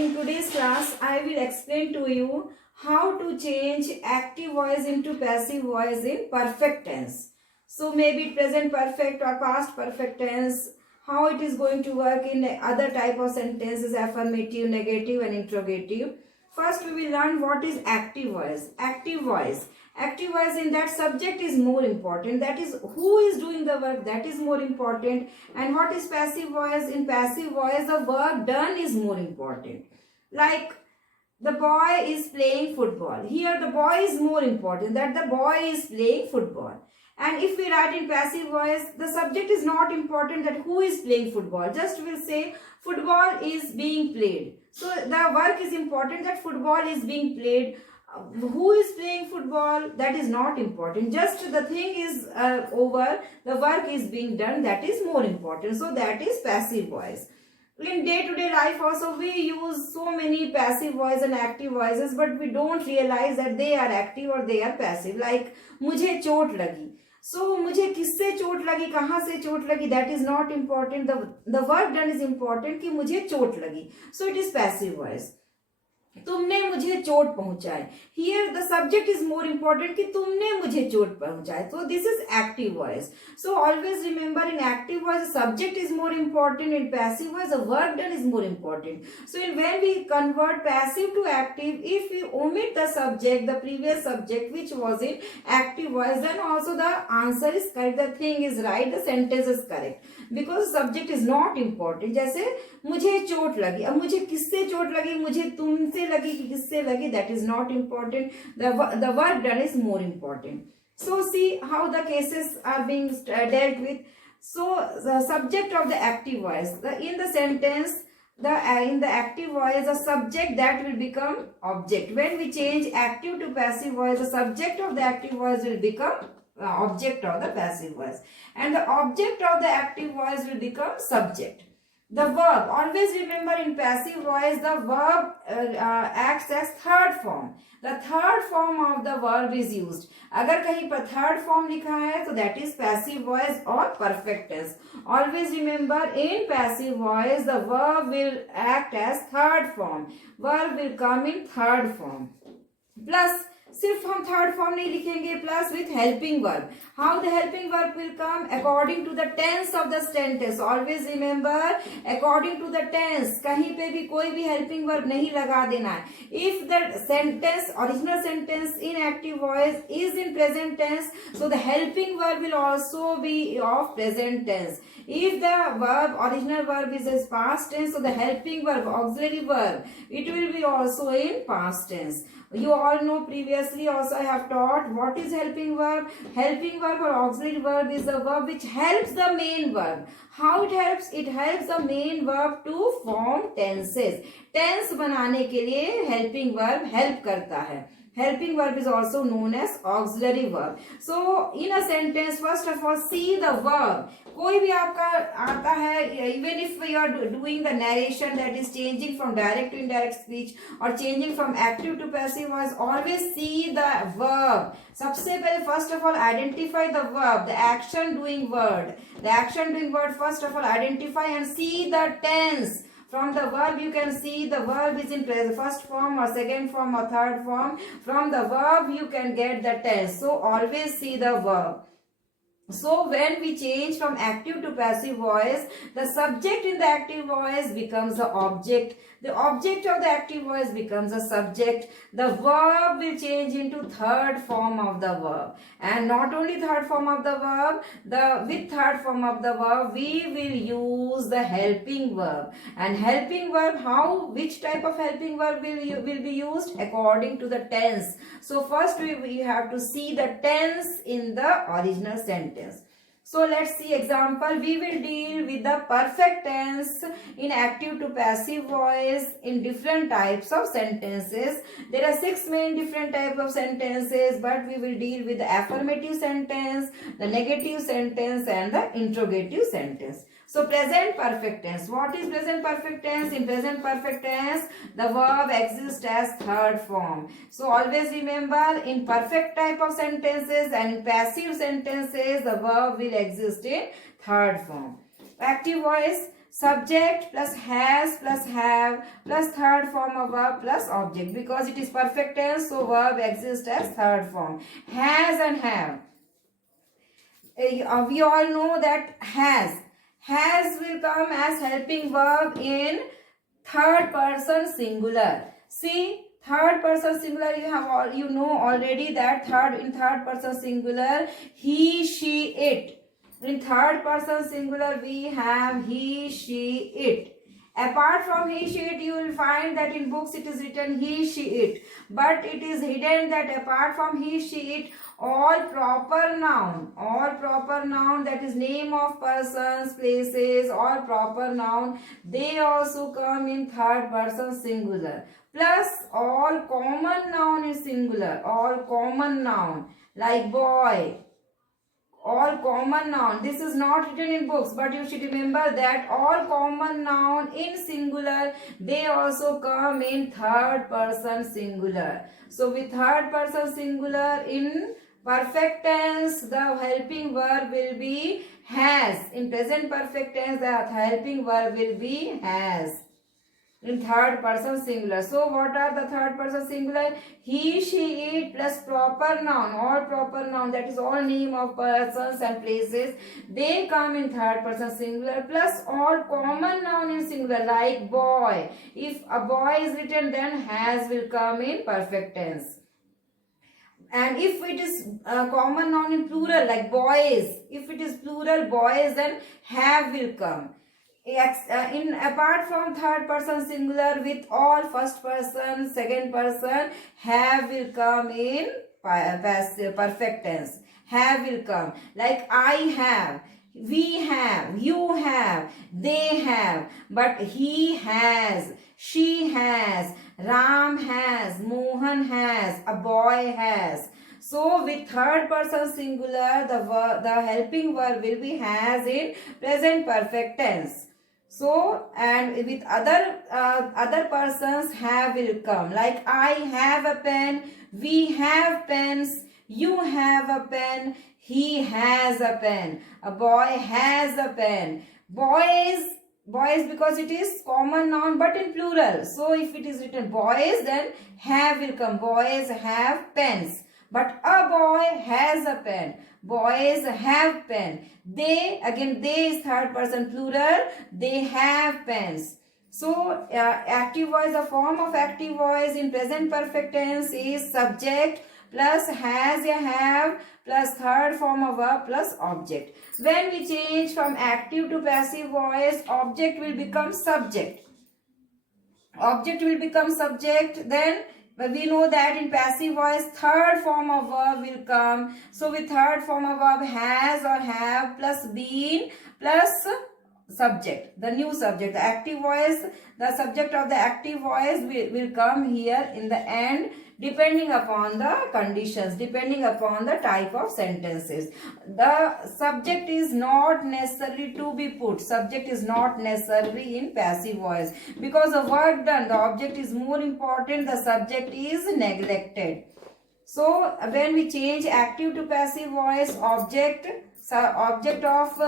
in today's class, I will explain to you how to change active voice into passive voice in perfect tense. So maybe present perfect or past perfect tense, how it is going to work in other type of sentences, affirmative, negative and interrogative. First we will learn what is active voice. Active voice. Active voice, in that subject is more important. That is who is doing the work, that is more important. And what is passive voice? In passive voice, the work done is more important. Like the boy is playing football. Here the boy is more important, that the boy is playing football. And if we write in passive voice, the subject is not important, that who is playing football. Just will say football is being played. So the work is important, that football is being played. Who is playing football, that is not important. Just the thing is over, the work is being done, that is more important. So that is passive voice. In day-to-day life also we use so many passive voice and active voices, but we don't realize that they are active or they are passive. Like मुझे चोट लगी. So मुझे किससे चोट लगी, कहाँ से चोट लगी, that is not important. The work done is important कि मुझे चोट लगी. So it is passive voice. तुमने मुझे चोट पहुंचाई. Here the subject is more important कि तुमने मुझे चोट पहुंचाई. So this is active voice. So always remember, in active voice the subject is more important. In passive voice the work done is more important. So when we convert passive to active, if we omit the subject, the previous subject which was in active voice, then also the answer is correct, the thing is right, the sentence is correct, because subject is not important. जैसे मुझे चोट लगी, अब मुझे किससे चोट लगी, मुझे तुमसे लगी कि किससे लगी, that is not important. The work done is more important. So see how the cases are being dealt with. So the subject of the active voice, in the sentence, in the active voice, the subject that will become object. When we change active to passive voice, the subject of the active voice will become object of the passive voice, and the object of the active voice will become subject. The verb, always remember, in passive voice the verb acts as third form. The third form of the verb is used. अगर कहीं पर third form लिखा है तो that is passive voice or perfect tense. Always remember, in passive voice the verb will act as third form. Verb will come in third form. Plus सिर्फ हम third form नहीं लिखेंगे, plus with helping verb. How the helping verb will come? According to the tense of the sentence. Always remember, according to the tense. कहीं पे भी कोई भी helping verb नहीं लगा देना है. If the sentence, original sentence in active voice is in present tense, so the helping verb will also be of present tense. If the verb, original verb is as past tense, so the helping verb, auxiliary verb, it will be also in past tense. You all know previously also I have taught what is helping verb. Helping verb or auxiliary verb is the verb which helps the main verb. How it helps? It helps the main verb to form tenses. Tense बनाने के लिए helping verb help करता है. Helping verb is also known as auxiliary verb. So in a sentence, first of all see the verb. कोई भी आपका आता है, even if you are doing the narration, that is changing from direct to indirect speech or changing from active to passive voice, always see the verb. सबसे पहले first of all identify the verb, the action doing word. The action doing word, first of all identify and see the tense. From the verb you can see the verb is in first form or second form or third form. From the verb you can get the tense. So always see the verb. So when we change from active to passive voice, the subject in the active voice becomes the object. The object of the active voice becomes the subject. The verb will change into third form of the verb. And not only third form of the verb, with third form of the verb, we will use the helping verb. And helping verb, which type of helping verb will be used? According to the tense. So first we have to see the tense in the original sentence. So let's see example. We will deal with the perfect tense in active to passive voice in different types of sentences. There are 6 main different types of sentences, but we will deal with the affirmative sentence, the negative sentence and the interrogative sentence. So present perfect tense. What is present perfect tense? In present perfect tense, the verb exists as third form. So always remember, in perfect type of sentences and in passive sentences, the verb will exist in third form. Active voice. subject plus has plus have plus third form of verb plus object, because it is perfect tense, so verb exists as third form. Has and have. We all know that has will come as helping verb in third person singular. See, third person singular, you have all, you know already that in third person singular, he, she, it. In third person singular, we have he, she, it. Apart from he, she, it, you will find that in books it is written he, she, it. But it is hidden that apart from he, she, it, all proper noun, that is name of persons, places, all proper noun, they also come in third person singular. Plus all common noun is singular, all common noun like boy, all common noun. This is not written in books, but you should remember that all common noun in singular, they also come in third person singular. So with third person singular in perfect tense, the helping verb will be has. In present perfect tense, the helping verb will be has. In third person singular. So what are the third person singular? He, she, it plus proper noun, all proper noun, that is all name of persons and places, they come in third person singular, plus all common noun in singular like boy. If a boy is written, then has will come in perfect tense. And if it is a common noun in plural like boys, if it is plural boys, then have will come. In apart from third person singular, with all first person, second person, have will come in perfect tense. Have will come like I have, we have, you have, they have, but he has, she has, Ram has, Mohan has, a boy has. So with third person singular, the helping verb will be has in present perfect tense. So, and with other persons, have will come like I have a pen, we have pens, you have a pen, he has a pen, a boy has a pen. Boys because it is common noun but in plural. So if it is written boys, then have will come. Boys have pens. But a boy has a pen. Boys have pen. They, again they is third person plural. They have pens. So active voice, the form of active voice in present perfect tense is subject plus has ya have plus third form of verb plus object. When we change from active to passive voice, object will become subject. Object will become subject. Then we know that in passive voice, third form of verb will come. So with third form of verb, has or have plus been plus subject, the new subject, the active voice, the subject of the active voice will come here in the end, depending upon the conditions, depending upon the type of sentences. The subject is not necessarily to be put. Subject is not necessary in passive voice, because the work done, the object is more important, the subject is neglected. So when we change active to passive voice, object of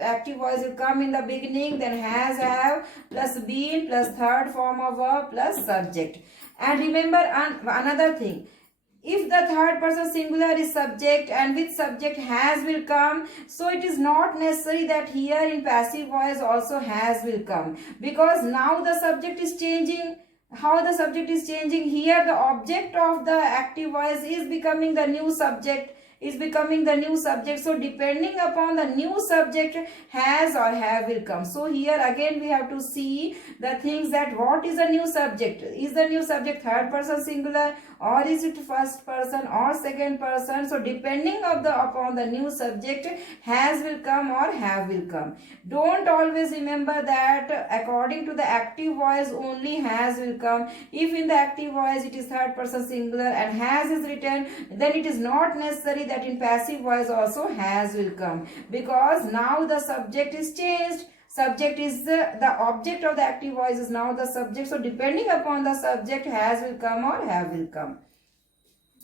active voice will come in the beginning, then has, have plus been plus third form of verb plus subject. And remember another thing, if the third person singular is subject and with subject has will come, so it is not necessary that here in passive voice also has will come, because now the subject is changing. How the subject is changing? Here the object of the active voice is becoming the new subject, so depending upon the new subject, has or have will come. So here again we have to see the things, that what is a new subject? Is the new subject third person singular, or is it first person or second person? So depending upon the new subject, has will come or have will come. Don't always remember that according to the active voice only has will come. If in the active voice it is third person singular and has is written, then it is not necessary that in passive voice also has will come, because now the subject is changed. Subject is the object of the active voice is now the subject. So depending upon the subject, has will come or have will come.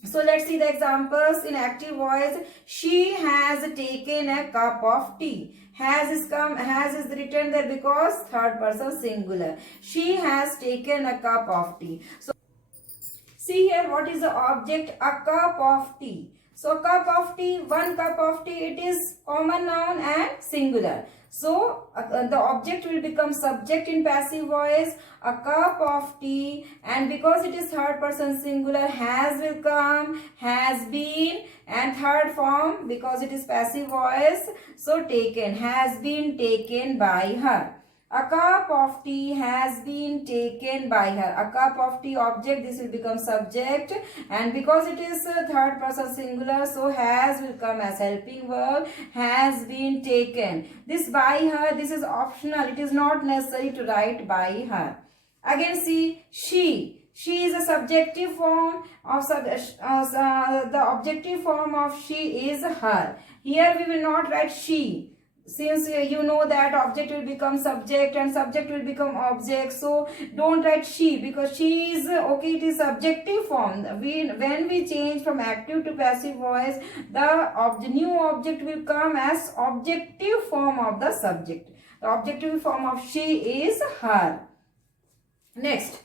So let's see the examples in active voice. She has taken a cup of tea. Has is written there because third person singular. She has taken a cup of tea. So see here, what is the object? A cup of tea. So cup of tea, one cup of tea, it is common noun and singular. So the object will become subject in passive voice, a cup of tea, and because it is third person singular, has will come, has been, and third form because it is passive voice, so taken, has been taken by her. A cup of tea has been taken by her. A cup of tea, object, this will become subject, and because it is third person singular, so has will come as helping verb, has been taken. This by her, this is optional. It is not necessary to write by her. Again see, she. She is a subjective form of the objective form of she is her. Here we will not write she. Since you know that object will become subject and subject will become object, so don't write she, because she is okay, it is subjective form. When we change from active to passive voice, the new object will come as objective form of the subject. The objective form of she is her. Next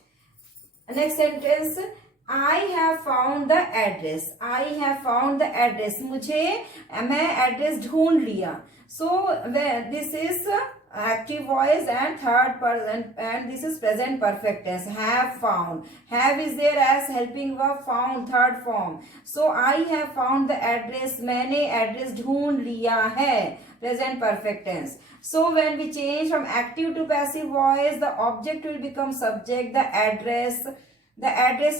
sentence, I have found the address. I have found the address. मैं address ढूंढ लिया. So this is active voice and third person, and this is present perfect tense. Have found. Have is there as helping verb, found third form. So I have found the address. मैंने address ढूंढ लिया है. Present perfect tense. So when we change from active to passive voice, the object will become subject. The address.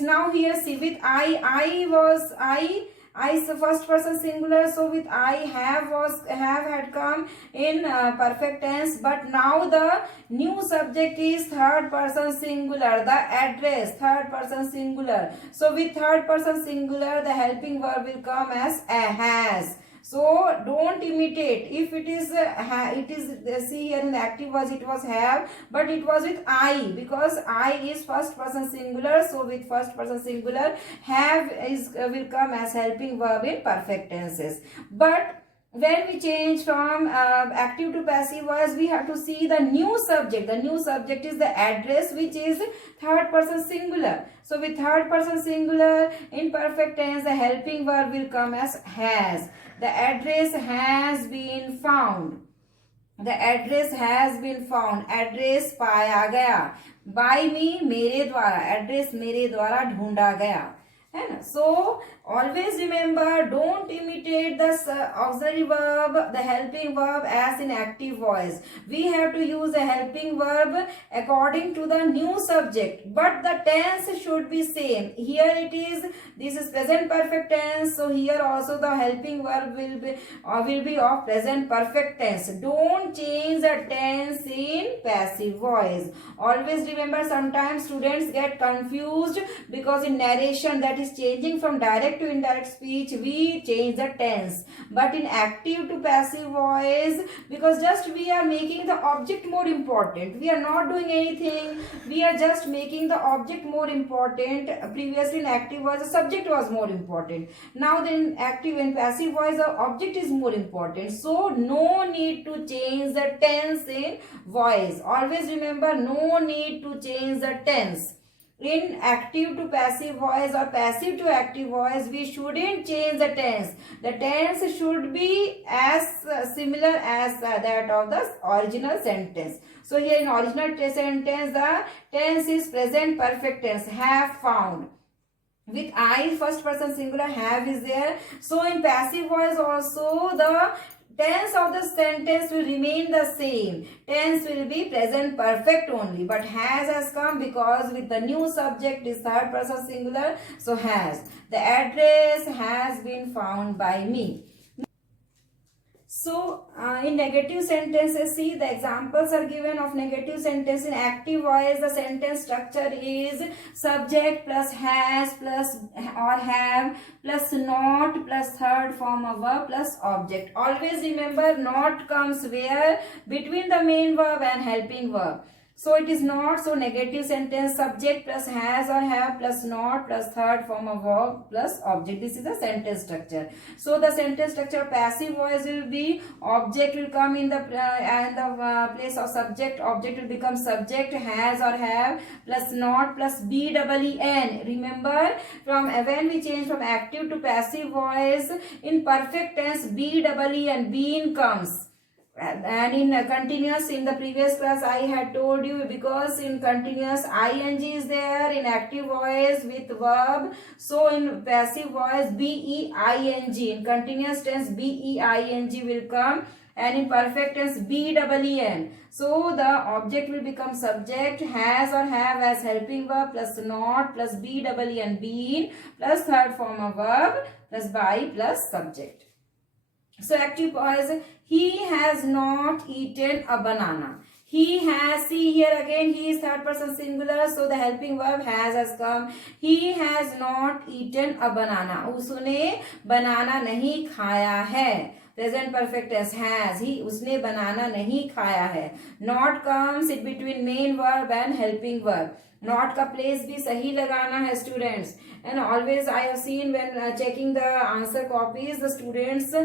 Now here see, with I is the first person singular, so with I have had come in perfect tense, but now the new subject is third person singular, the address, third person singular. So with third person singular, the helping verb will come as has. So don't imitate. If it is see here in the active voice it was have, but it was with I, because I is first person singular. So with first person singular, have is will come as helping verb in perfect tenses. But when we change from active to passive voice, we have to see the new subject. The new subject is the address, which is third person singular. So with third person singular in perfect tense, the helping verb will come as has. The address has been found. The address has been found. Address पाया गया. By me, मेरे द्वारा. Address मेरे द्वारा ढूंढा गया. है ना? So always remember, don't imitate the auxiliary verb, the helping verb as in active voice. We have to use a helping verb according to the new subject, but the tense should be same. Here it is, this is present perfect tense, so here also the helping verb will be of present perfect tense. Don't change the tense in passive voice. Always remember, sometimes students get confused because in narration, that is changing from direct to indirect speech, we change the tense. But in active to passive voice, because just we are making the object more important, we are not doing anything, we are just making the object more important. Previously in active voice, the subject was more important. Now then active and passive voice, the object is more important. So no need to change the tense in voice. Always remember, no need to change the tense. In active to passive voice or passive to active voice, we shouldn't change the tense. The tense should be as similar as that of the original sentence. So here in original sentence, the tense is present perfect tense, have found. With I, first person singular, have is there. So in passive voice also, the tense of the sentence will remain the same. Tense will be present perfect only, but has come because with the new subject is third person singular, so has. The address has been found by me. So in negative sentences, see the examples are given of negative sentence. In active voice, the sentence structure is subject plus has plus or have plus not plus third form of verb plus object. Always remember, not comes where? Between the main verb and helping verb. So it is not. So negative sentence, subject plus has or have plus not plus third form of verb plus object. This is the sentence structure. So the sentence structure passive voice will be object will come in the place of subject. Object will become subject, has or have plus not plus B-E-E-N. Remember, from when we change from active to passive voice in perfect tense, B-E-E-N, been comes. And in continuous, in the previous class I had told you, because in continuous ing is there in active voice with verb, so in passive voice being, in continuous tense being will come, and in perfect tense B-E-E-N. So the object will become subject, has or have as helping verb plus not plus B-E-E-N, been plus third form of verb plus by plus subject. So active voice, he has not eaten a banana. He has, see here again, he is third person singular, so the helping verb has come. He has not eaten a banana. उसने बनाना नहीं खाया है. Present perfect tense has, he, उसने बनाना नहीं खाया है. Not comes in between main verb and helping verb. Not का place भी सही लगाना है students. And always I have seen when checking the answer copies, the students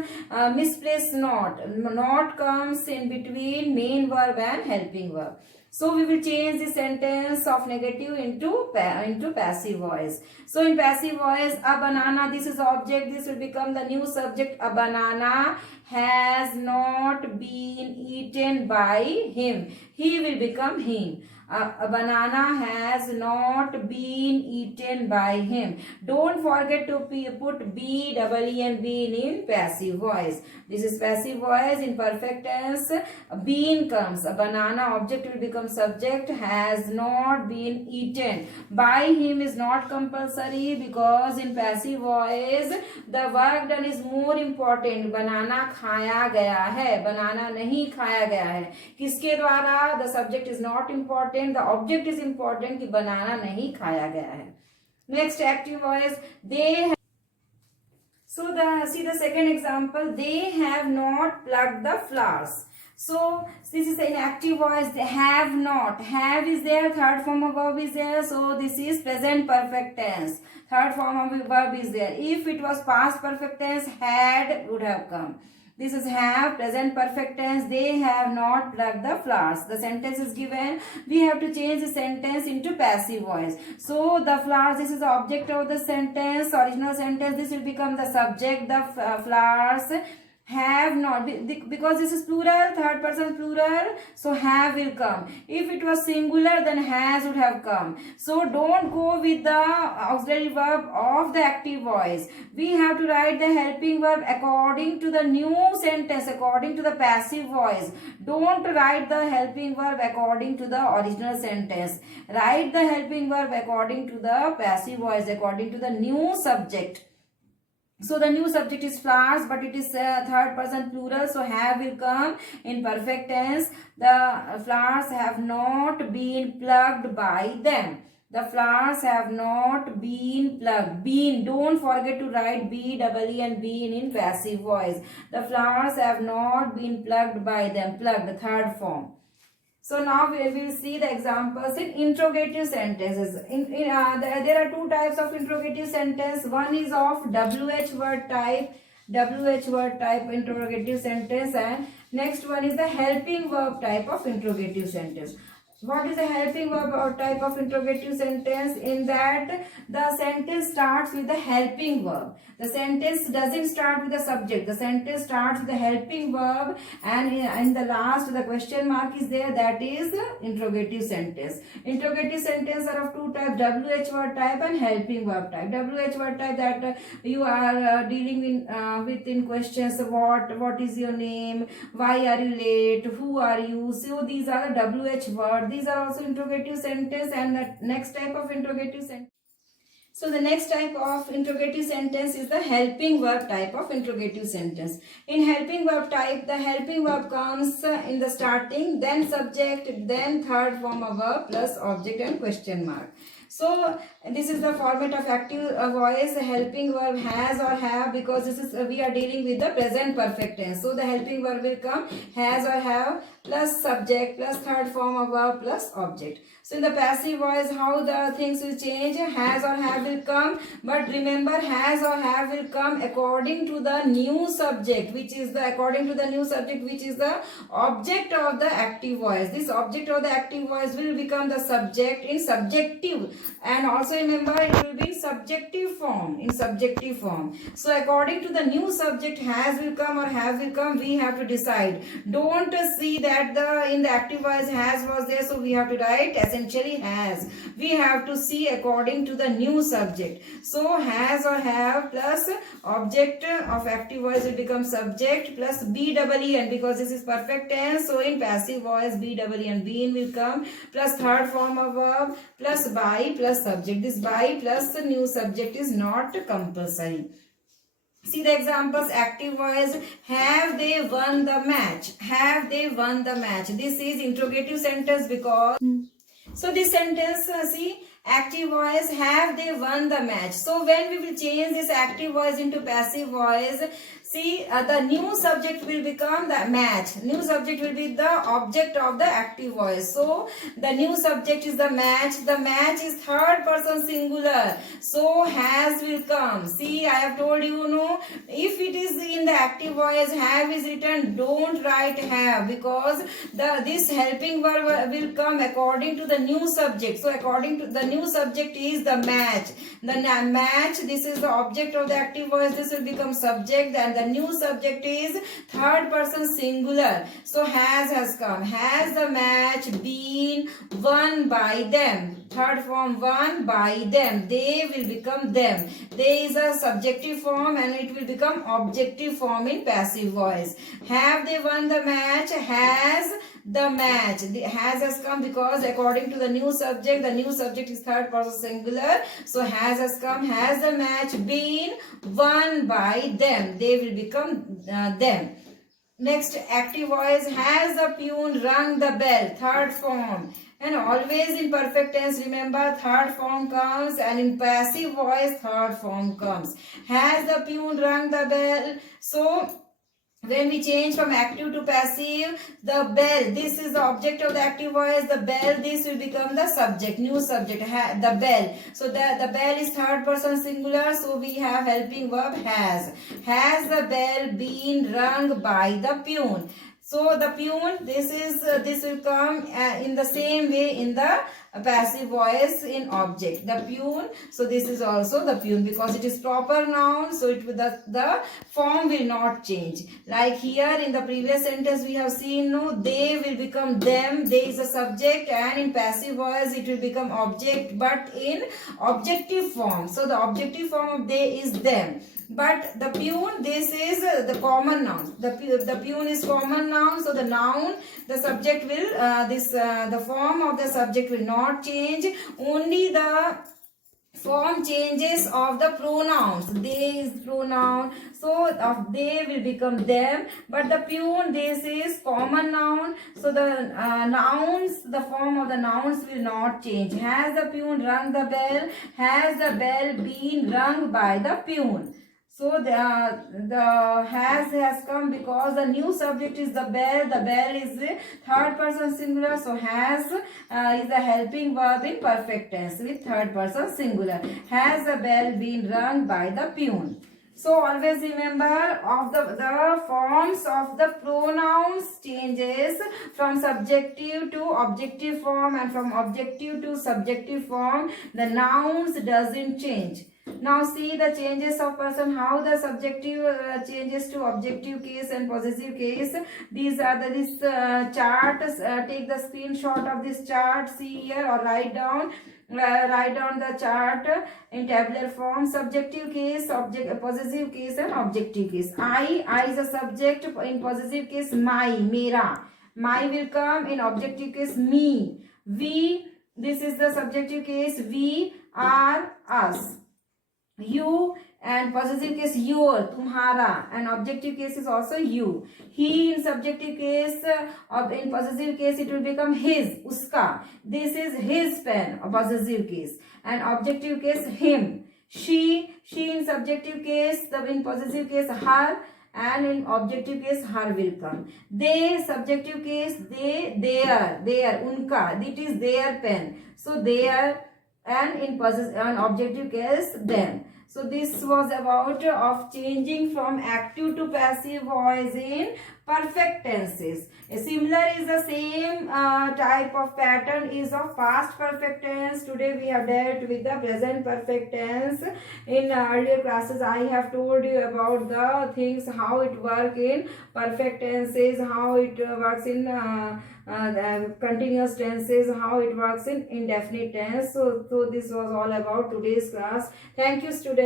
misplace not. Not comes in between main verb and helping verb. So we will change the sentence of negative into passive voice. So in passive voice, a banana, this is object, this will become the new subject. A banana has not been eaten by him. He will become him. A banana has not been eaten by him. Don't forget to put B-E-E-N, been in passive voice. This is passive voice. In perfect tense, been comes. A banana object will become subject, has not been eaten. By him is not compulsory, because in passive voice, the work done is more important. Banana खाया गया है, banana नहीं खाया गया है. किसके द्वारा? The subject is not important. The object is important कि बनाना नहीं खाया गया है. Next active voice, they have. So see the second example, they have not plucked the flowers. So this is an active voice. They have not. Have is there, third form of verb is there. So this is present perfect tense. Third form of verb is there. If it was past perfect tense, had would have come. This is have, present perfect tense. They have not plucked the flowers. The sentence is given. We have to change the sentence into passive voice. So the flowers, this is the object of the sentence, original sentence. This will become the subject, the flowers have not, because this is plural, third person plural, so have will come. If it was singular, then has would have come. So don't go with the auxiliary verb of the active voice. We have to write the helping verb according to the new sentence, according to the passive voice. Don't write the helping verb according to the original sentence. Write the helping verb according to the passive voice, according to the new subject. So the new subject is flowers, but it is third person plural, so have will come in perfect tense. The flowers have not been plucked by them. The flowers have not been plucked. Been, don't forget to write B-E-E-N, been in passive voice. The flowers have not been plucked by them. Plucked, the third form. So now we will see the examples in interrogative sentences. There are two types of interrogative sentence. One is of WH word type interrogative sentence, and next one is the helping verb type of interrogative sentence. What is the helping verb or type of interrogative sentence? In that the sentence starts with the helping verb. The sentence doesn't start with the subject. The sentence starts with the helping verb, and in the last the question mark is there. That is interrogative sentence. Interrogative sentence are of two types: WH word type and helping verb type. WH word type, that you are dealing with in questions. What is your name? Why are you late? Who are you? So these are the WH word. These are also interrogative sentence. And the next type of interrogative sentence. So the next type of interrogative sentence is the helping verb type of interrogative sentence. In helping verb type, the helping verb comes in the starting, then subject, then third form of verb plus object and question mark. So this is the format of active voice. Helping verb has or have, because this is we are dealing with the present perfect tense. So the helping verb will come has or have plus subject plus third form of verb plus object. So in the passive voice, how the things will change? Has or have will come, but remember, has or have will come according to the new subject, which is the object of the active voice. This object of the active voice will become the subject in subjective, and also remember it will be in subjective form. So according to the new subject, has will come or have will come, we have to decide. Don't see that in the active voice has was there, so we have to write essentially has. We have to see according to the new subject. So has or have plus object of active voice will become subject plus be, because this is perfect tense, so in passive voice be and been will come plus third form of verb plus by plus subject. This by plus the new subject is not compulsory. See the examples. Active voice, have they won the match? Have they won the match? This is interrogative sentence because so this sentence, see, active voice, have they won the match? So when we will change this active voice into passive voice, see, the new subject will become the match. New subject will be the object of the active voice. So the new subject is the match. The match is third person singular. So has will come. See, I have told you, no, if it is in the active voice, have is written, don't write have, because this helping verb will come according to the new subject. So according to the new subject is the match. The match, this is the object of the active voice. This will become subject, and the new subject is third person singular. So has come. Has the match been won by them? Third form, won by them. They will become them. They is a subjective form and it will become objective form in passive voice. Have they won the match? Has the match. The has come because according to the new subject is third person singular. So has come. Has the match been won by them? They will become them. Next, active voice, has the peon rung the bell? Third form. And always in perfect tense, remember, third form comes, and in passive voice, third form comes. Has the peon rung the bell? So when we change from active to passive, the bell, this is the object of the active voice. The bell, this will become the subject, new subject, the bell. So the bell is third person singular. So we have helping verb has. Has the bell been rung by the peon? So the peon, this will come in the same way in the passive voice in object. The peon, so this is also the peon because it is proper noun, so it will the form will not change. Like here in the previous sentence we have seen, no, they will become them. They is a subject, and in passive voice it will become object, but in objective form. So the objective form of they is them. But the peon, this is the common noun. The peon is common noun. So the noun, the subject will the form of the subject will not change. Only the form changes of the pronouns. They is pronoun, so they will become them. But the peon, this is common noun, so the nouns, the form of the nouns will not change. Has the peon rung the bell? Has the bell been rung by the peon? So the has come because the new subject is the bell. The bell is the third person singular. So has is the helping verb in perfect tense with third person singular. Has the bell been rung by the peon? So always remember of the forms of the pronouns changes from subjective to objective form and from objective to subjective form. The nouns doesn't change. Now see the changes of person, how the subjective changes to objective case and possessive case. These are this chart. Take the screenshot of this chart. See here or write down the chart in tabular form. Subjective case, possessive case and objective case. I is a subject. In possessive case, my, mera. My will come. In objective case, me. We, this is the subjective case. We are, us. You, and possessive case your, tumhara, and objective case is also you. He in subjective case, in possessive case it will become his, uska. This is his pen, possessive case. and objective case him. She in subjective case, in possessive case her, and in objective case her will come. They, subjective case they, their, unka, it is their pen, so their, and in possessive and objective case them. So this was about of changing from active to passive voice in perfect tenses. Similar is the same type of pattern is of past perfect tense. Today we have dealt with the present perfect tense. In earlier classes I have told you about the things, how it work in perfect tenses, how it works in continuous tenses, how it works in indefinite tense. So this was all about today's class. Thank you, students.